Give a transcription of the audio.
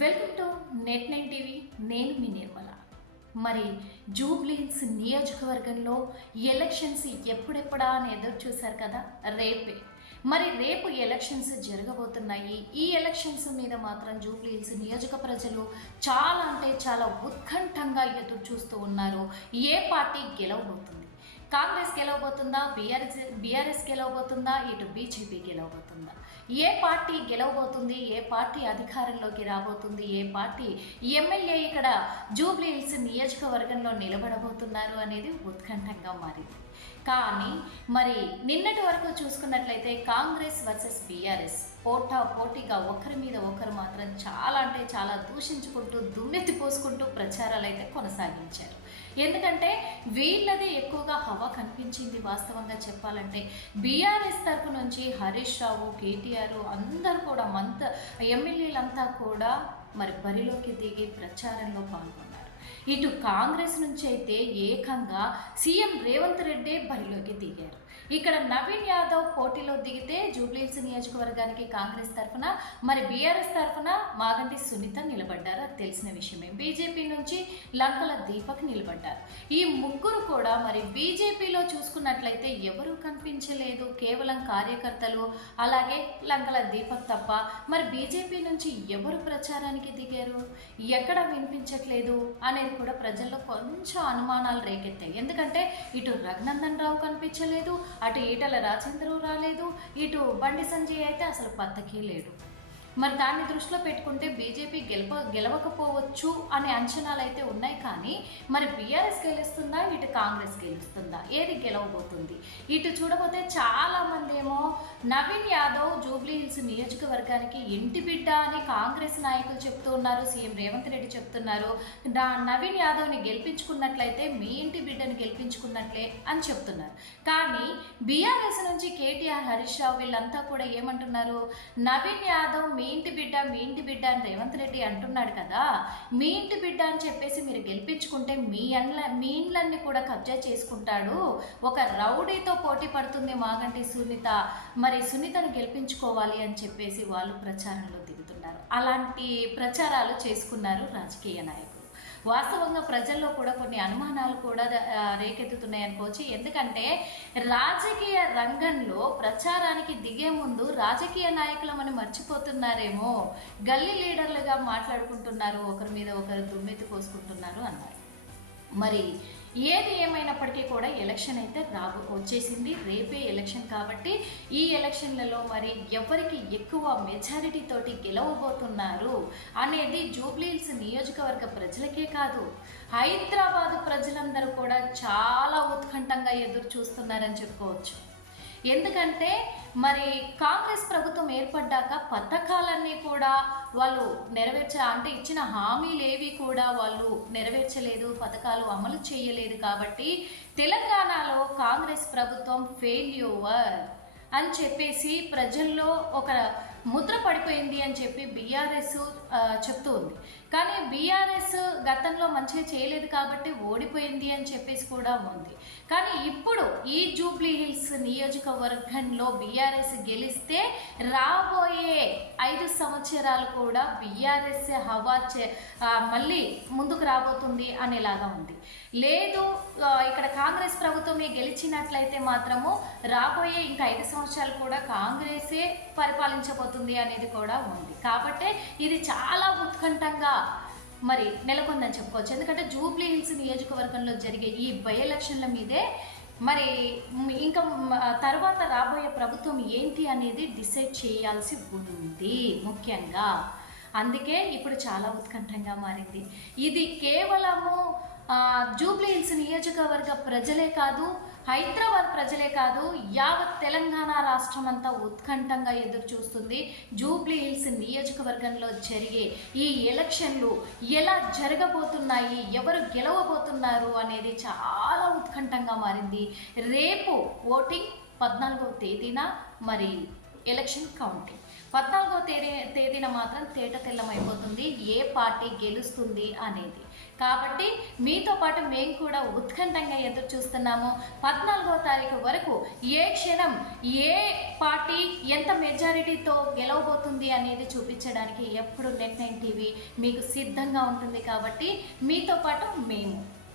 Welcome to net TV. నేను మీ నిర్మల. మరి జూబ్లీహిల్స్ నియోజకవర్గంలో ఎలక్షన్స్ ఎప్పుడెప్పుడా అని ఎదురు చూశారు కదా, రేపే. మరి రేపు ఎలక్షన్స్ జరగబోతున్నాయి. ఈ ఎలక్షన్స్ మీద మాత్రం జూబ్లీహిల్స్ నియోజక ప్రజలు చాలా అంటే చాలా ఉత్కంఠంగా ఎదురు చూస్తూ ఉన్నారు. ఏ పార్టీ గెలవబోతుంది? కాంగ్రెస్ గెలవబోతుందా? బీఆర్ఎస్ గెలవబోతుందా? ఇటు బీజేపీ గెలవబోతుందా? ఏ పార్టీ గెలవబోతుంది? ఏ పార్టీ అధికారంలోకి రాబోతుంది? ఏ పార్టీ ఎమ్మెల్యే ఇక్కడ జూబ్లీహిల్స్ నియోజకవర్గంలో నిలబడబోతున్నారు అనేది ఉత్కంఠంగా మారింది. కానీ మరి నిన్నటి వరకు చూసుకున్నట్లయితే కాంగ్రెస్ వర్సెస్ బీఆర్ఎస్ పోటీగా ఒకరి మీద ఒకరు మాత్రం చాలా అంటే చాలా దూషించుకుంటూ దుమ్మెత్తి పోసుకుంటూ ప్రచారాలు అయితే కొనసాగించారు. ఎందుకంటే వీళ్ళది ఎక్కువగా హవా కనిపించింది. వాస్తవంగా చెప్పాలంటే బీఆర్ఎస్ తరపు నుంచి హరీష్ రావు, కేటీఆర్ అందరూ కూడా ఎమ్మెల్యేలంతా కూడా మరి బరిలోకి దిగి ప్రచారంలో పాల్గొన్నారు. ఇటు కాంగ్రెస్ నుంచి అయితే ఏకంగా సీఎం రేవంత్ రెడ్డి బరిలోకి దిగారు. ఇక్కడ నవీన్ యాదవ్ పోటీలో దిగితే జూబ్లీహిల్స్ నియోజకవర్గానికి కాంగ్రెస్ తరఫున, మరి బీఆర్ఎస్ తరఫున మాగంటి సునీత నిలబడ్డారు. అది తెలిసిన విషయమే. బీజేపీ నుంచి లంకల దీపక్ నిలబడ్డారు. ఈ ముగ్గురు కూడా మరి బీజేపీలో చూసుకున్నట్లయితే ఎవరూ కనిపించలేదు, కేవలం కార్యకర్తలు, అలాగే లంకల దీపక్ తప్ప. మరి బీజేపీ నుంచి ఎవరు ప్రచారానికి దిగారు, ఎక్కడ వినిపించట్లేదు అనేది కూడా ప్రజల్లో కొంచెం అనుమానాలు రేకెత్తాయి. ఎందుకంటే ఇటు రఘునందన్ రావు కనిపించలేదు, అటు ఈటల రాజేంద్ర రాలేదు, ఇటు బండి సంజయ్ అయితే అసలు పత్తకి లేడు. మరి దాన్ని దృష్టిలో పెట్టుకుంటే బీజేపీ గెలవకపోవచ్చు అనే అంచనాలు అయితే ఉన్నాయి. కానీ మరి బీఆర్ఎస్ గెలుస్తుందా, ఇటు కాంగ్రెస్ గెలుస్తుందా, ఏది గెలవబోతుంది? ఇటు చూడబోతే చాలామంది ఏమో నవీన్ యాదవ్ జూబ్లీహిల్స్ నియోజకవర్గానికి ఇంటి బిడ్డ అని కాంగ్రెస్ నాయకులు చెప్తూ ఉన్నారు, సీఎం రేవంత్ రెడ్డి చెప్తున్నారు. నవీన్ యాదవ్ని గెలిపించుకున్నట్లయితే మీ ఇంటి బిడ్డని గెలిపించుకున్నట్లే అని చెప్తున్నారు. కానీ బీఆర్ఎస్ నుంచి కేటీఆర్, హరీష్ రావు వీళ్ళంతా కూడా ఏమంటున్నారు? నవీన్ యాదవ్ మీ ఇంటి బిడ్డ అని రేవంత్ రెడ్డి అంటున్నాడు కదా, మీ ఇంటి బిడ్డ అని చెప్పేసి మీరు గెలిపించుకుంటే మీ ఇండ్లన్నీ కూడా కబ్జా చేసుకుంటాడు. ఒక రౌడీతో పోటీ పడుతుంది మాగంటి సునీత, మరి సునీతను గెలిపించుకోవాలి అని చెప్పేసి వాళ్ళు ప్రచారంలో దిగుతున్నారు. అలాంటి ప్రచారాలు చేసుకున్నారు రాజకీయ నాయకులు. వాస్తవంగా ప్రజల్లో కూడా కొన్ని అనుమానాలు కూడా రేకెత్తుతున్నాయి అనుకోవచ్చు. ఎందుకంటే రాజకీయ రంగంలో ప్రచారానికి దిగే ముందు రాజకీయ నాయకులమని మర్చిపోతున్నారేమో, గల్లీ లీడర్లుగా మాట్లాడుకుంటున్నారు, ఒకరి మీద ఒకరు దుమ్మెత్తి పోసుకుంటున్నారు అన్నారు. మరి ఏది ఏమైనప్పటికీ కూడా ఎలక్షన్ అయితే వచ్చేసింది. రేపే ఎలక్షన్ కాబట్టి ఈ ఎలక్షన్లలో మరి ఎవరికి ఎక్కువ మెజారిటీ తోటి గెలవబోతున్నారు అనేది జూబ్లీహిల్స్ నియోజకవర్గ ప్రజలకే కాదు, హైదరాబాదు ప్రజలందరూ కూడా చాలా ఉత్కంఠంగా ఎదురు చూస్తున్నారని చెప్పుకోవచ్చు. ఎందుకంటే మరి కాంగ్రెస్ ప్రభుత్వం ఏర్పడ్డాక పథకాలన్నీ కూడా వాళ్ళు అంటే ఇచ్చిన హామీలు ఏవి కూడా వాళ్ళు నెరవేర్చలేదు, పథకాలు అమలు చేయలేదు. కాబట్టి తెలంగాణలో కాంగ్రెస్ ప్రభుత్వం ఫెయిల్యూర్ అని చెప్పేసి ప్రజల్లో ఒక ముద్ర పడిపోయింది అని చెప్పి బీఆర్ఎస్ చెప్తూ ఉంది. కానీ బీఆర్ఎస్ గతంలో మంచిగా చేయలేదు కాబట్టి ఓడిపోయింది అని చెప్పేసి కూడా ఉంది. కానీ ఇప్పుడు ఈ జూబ్లీహిల్స్ నియోజకవర్గంలో బీఆర్ఎస్ గెలిస్తే రాబోయే 5 సంవత్సరాలు కూడా బీఆర్ఎస్ హవా మళ్ళీ ముందుకు రాబోతుంది అనేలాగా ఉంది. లేదు ఇక్కడ కాంగ్రెస్ ప్రభుత్వమే గెలిచినట్లయితే మాత్రము రాబోయే ఇంకా 5 సంవత్సరాలు కూడా కాంగ్రెసే పరిపాలించబోతుంది అనేది కూడా ఉంది. కాబట్టి ఇది చాలా ఉత్కంఠంగా మరి నెలకొందని చెప్పుకోవచ్చు. ఎందుకంటే జూబ్లీహిల్స్ నియోజకవర్గంలో జరిగే ఈ బై ఎలక్షన్ల మీదే మరి ఇంకా తర్వాత రాబోయే ప్రభుత్వం ఏంటి అనేది డిసైడ్ చేయాల్సి ఉంది ముఖ్యంగా. అందుకే ఇప్పుడు చాలా ఉత్కంఠంగా మారింది. ఇది కేవలము జూబ్లీహిల్స్ నియోజకవర్గ ప్రజలే కాదు, హైదరాబాద్ ప్రజలే కాదు, యావత్ తెలంగాణ రాష్ట్రం అంతా ఉత్కంఠంగా ఎదురు చూస్తుంది. జూబ్లీహిల్స్ నియోజకవర్గంలో జరిగే ఈ ఎలక్షన్లు ఎలా జరగబోతున్నాయి, ఎవరు గెలవబోతున్నారు అనేది చాలా ఉత్కంఠంగా మారింది. రేపు ఓటింగ్ 14వ తేదీన మరి ఎలక్షన్ కౌంటింగ్ తేదీన మాత్రం తేట తెల్లమైపోతుంది ఏ పార్టీ గెలుస్తుంది అనేది. కాబట్టి మీతో పాటు మేము కూడా ఉత్కంఠంగా ఎదురు చూస్తున్నాము. 14వ తారీఖు వరకు ఏ క్షణం ఏ పార్టీ ఎంత మెజారిటీతో గెలవబోతుంది అనేది చూపించడానికి ఎప్పుడు నెట్9 టీవీ మీకు సిద్ధంగా ఉంటుంది. కాబట్టి మీతో పాటు మేము